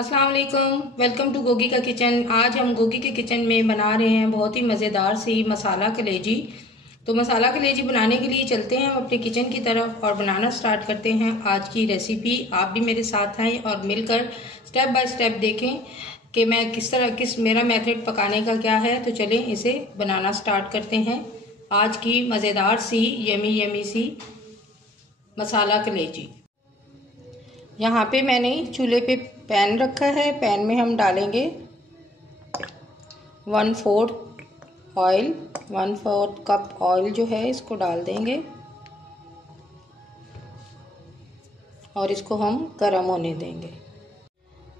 अस्सलाम वालेकुम, welcome to Gogi का किचन। आज हम गोगी के किचन में बना रहे हैं बहुत ही मज़ेदार सी मसाला कलेजी। तो मसाला कलेजी बनाने के लिए चलते हैं हम अपने किचन की तरफ और बनाना स्टार्ट करते हैं आज की रेसिपी। आप भी मेरे साथ आएँ और मिलकर स्टेप बाय स्टेप देखें कि मैं किस मेरा मेथड पकाने का क्या है। तो चलें इसे बनाना स्टार्ट करते हैं। आज की मज़ेदार सी यमी सी मसाला कलेजी। यहाँ पे मैंने चूल्हे पे पैन रखा है। पैन में हम डालेंगे 1/4 ऑयल, 1/4 कप ऑयल जो है इसको डाल देंगे और इसको हम गरम होने देंगे।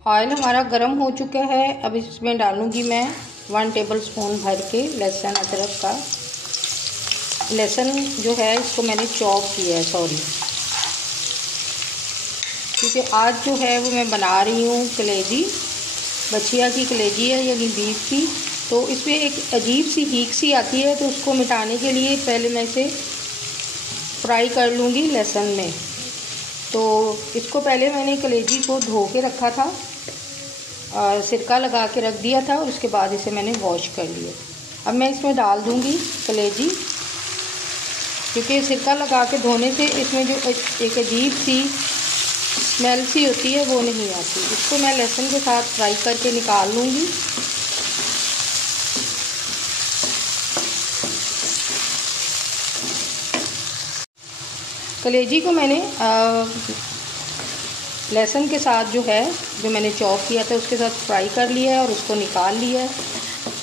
ऑयल हमारा गरम हो चुका है। अब इसमें डालूंगी मैं 1 टेबलस्पून भर के लहसुन अदरक का। लहसुन जो है इसको मैंने चॉप किया है, क्योंकि आज जो है वो मैं बना रही हूँ कलेजी, बछिया की कलेजी है यानी बीफ की। तो इसमें एक अजीब सी हीक सी आती है, तो उसको मिटाने के लिए पहले मैं इसे फ्राई कर लूँगी लहसुन में। तो इसको पहले मैंने कलेजी को धो के रखा था और सिरका लगा के रख दिया था और उसके बाद इसे मैंने वॉश कर लिया। अब मैं इसमें डाल दूँगी कलेजी, क्योंकि सिरका लगा के धोने से इसमें जो एक अजीब सी स्मेल सी होती है वो नहीं आती। इसको मैं लहसुन के साथ फ्राई करके निकाल लूँगी। कलेजी को मैंने लहसुन के साथ जो मैंने चॉप किया था उसके साथ फ्राई कर लिया है और उसको निकाल लिया है।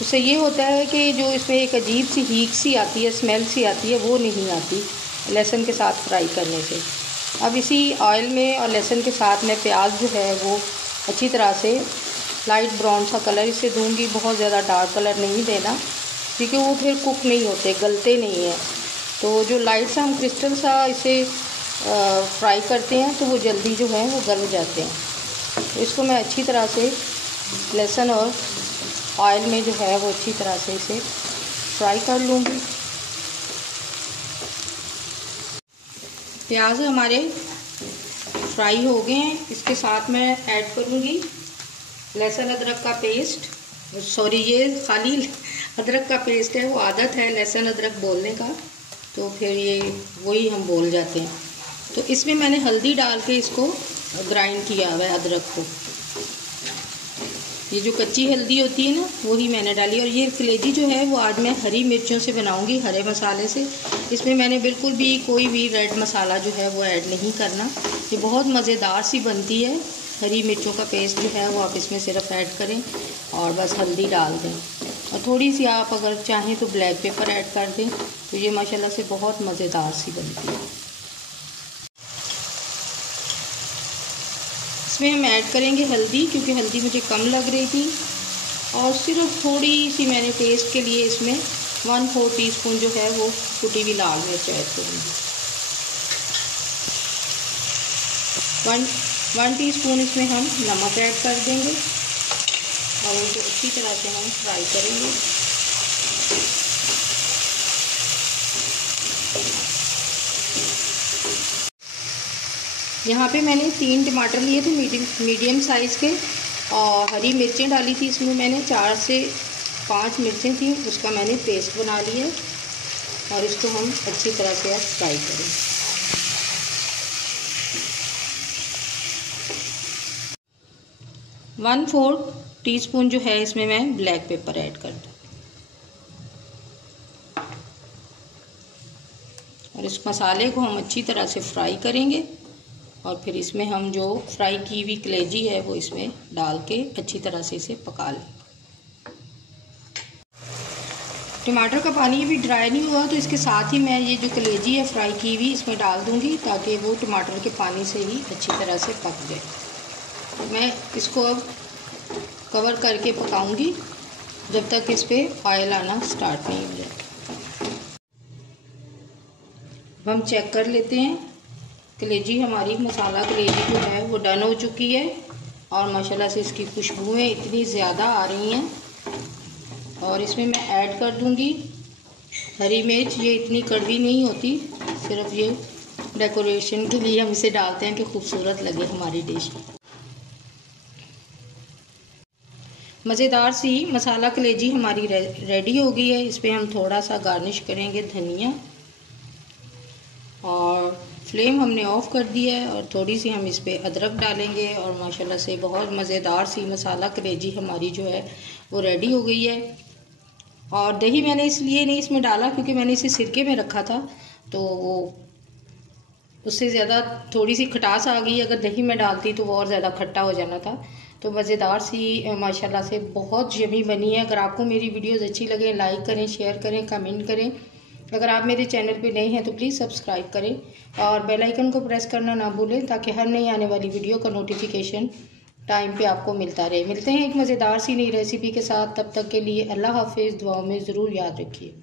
उससे ये होता है कि जो इसमें एक अजीब सी हीक सी आती है, स्मेल सी आती है, वो नहीं आती लहसुन के साथ फ्राई करने से। अब इसी ऑयल में और लहसुन के साथ में प्याज जो है वो अच्छी तरह से लाइट ब्राउन सा कलर इसे दूंगी। बहुत ज़्यादा डार्क कलर नहीं देना, क्योंकि वो फिर कुक नहीं होते, गलते नहीं हैं। तो जो लाइट सा हम क्रिस्टल सा इसे फ्राई करते हैं तो वो जल्दी जो है वो गल जाते हैं। तो इसको मैं अच्छी तरह से लहसुन और ऑयल में जो है वो अच्छी तरह से इसे फ्राई कर लूँगी। प्याज हमारे फ्राई हो गए हैं। इसके साथ मैं ऐड करूँगी लहसुन अदरक का पेस्ट। ये खाली अदरक का पेस्ट है, वो आदत है लहसुन अदरक बोलने का, तो फिर ये वही हम बोल जाते हैं। तो इसमें मैंने हल्दी डाल के इसको ग्राइंड किया हुआ है अदरक को। ये जो कच्ची हल्दी होती है ना, वही मैंने डाली। और ये कलेजी जो है वो आज मैं हरी मिर्चों से बनाऊंगी, हरे मसाले से। इसमें मैंने बिल्कुल भी कोई भी रेड मसाला जो है वो ऐड नहीं करना। ये बहुत मज़ेदार सी बनती है। हरी मिर्चों का पेस्ट जो है वो आप इसमें सिर्फ ऐड करें और बस हल्दी डाल दें, और थोड़ी सी आप अगर चाहें तो ब्लैक पेपर ऐड कर दें। तो ये माशाल्लाह से बहुत मज़ेदार सी बनती है। इसमें हम ऐड करेंगे हल्दी, क्योंकि हल्दी मुझे कम लग रही थी, और सिर्फ थोड़ी सी मैंने टेस्ट के लिए इसमें 1/4 टीस्पून जो है वो कुटी हुई लाल मिर्च ऐड करूँगी। 1 टीस्पून इसमें हम नमक ऐड कर देंगे और उनको अच्छी तरह से हम फ्राई करेंगे। यहाँ पे मैंने 3 टमाटर लिए थे मीडियम साइज़ के, और हरी मिर्चें डाली थी इसमें मैंने 4 से 5 मिर्चें थी, उसका मैंने पेस्ट बना लिया और इसको हम अच्छी तरह से अब फ्राई करें। वन 1/4 टीस्पून जो है इसमें मैं ब्लैक पेपर ऐड कर दूँ, और इस मसाले को हम अच्छी तरह से फ्राई करेंगे। और फिर इसमें हम जो फ्राई की हुई कलेजी है वो इसमें डाल के अच्छी तरह से इसे पका लें। टमाटर का पानी भी ड्राई नहीं हुआ, तो इसके साथ ही मैं ये जो कलेजी है फ्राई की हुई इसमें डाल दूंगी, ताकि वो टमाटर के पानी से ही अच्छी तरह से पक जाए। तो मैं इसको अब कवर करके पकाऊंगी जब तक इस पर ऑयल आना स्टार्ट नहीं हो जाता। हम चेक कर लेते हैं। कलेजी हमारी मसाला कलेजी जो है वो डन हो चुकी है, और माशाल्लाह से इसकी खुशबुएं इतनी ज़्यादा आ रही हैं। और इसमें मैं ऐड कर दूंगी हरी मिर्च। ये इतनी कड़वी नहीं होती, सिर्फ ये डेकोरेशन के लिए हम इसे डालते हैं कि खूबसूरत लगे हमारी डिश। मज़ेदार सी मसाला कलेजी हमारी रेडी हो गई है। इस पर हम थोड़ा सा गार्निश करेंगे धनिया, और फ्लेम हमने ऑफ़ कर दिया है, और थोड़ी सी हम इस पर अदरक डालेंगे, और माशाल्लाह से बहुत मज़ेदार सी मसाला कलेजी हमारी जो है वो रेडी हो गई है। और दही मैंने इसलिए नहीं इसमें डाला क्योंकि मैंने इसे सिरके में रखा था, तो वो उससे ज़्यादा थोड़ी सी खटास आ गई। अगर दही में डालती तो वो और ज़्यादा खट्टा हो जाना था। तो मज़ेदार सी माशाल्लाह से बहुत यमी बनी है। अगर आपको मेरी वीडियोस अच्छी लगे, लाइक करें, शेयर करें, कमेंट करें। अगर आप मेरे चैनल पे नए हैं तो प्लीज़ सब्सक्राइब करें, और बेल आइकन को प्रेस करना ना भूलें, ताकि हर नई आने वाली वीडियो का नोटिफिकेशन टाइम पे आपको मिलता रहे। मिलते हैं एक मज़ेदार सी नई रेसिपी के साथ। तब तक के लिए अल्लाह हाफिज़। दुआओं में ज़रूर याद रखिए।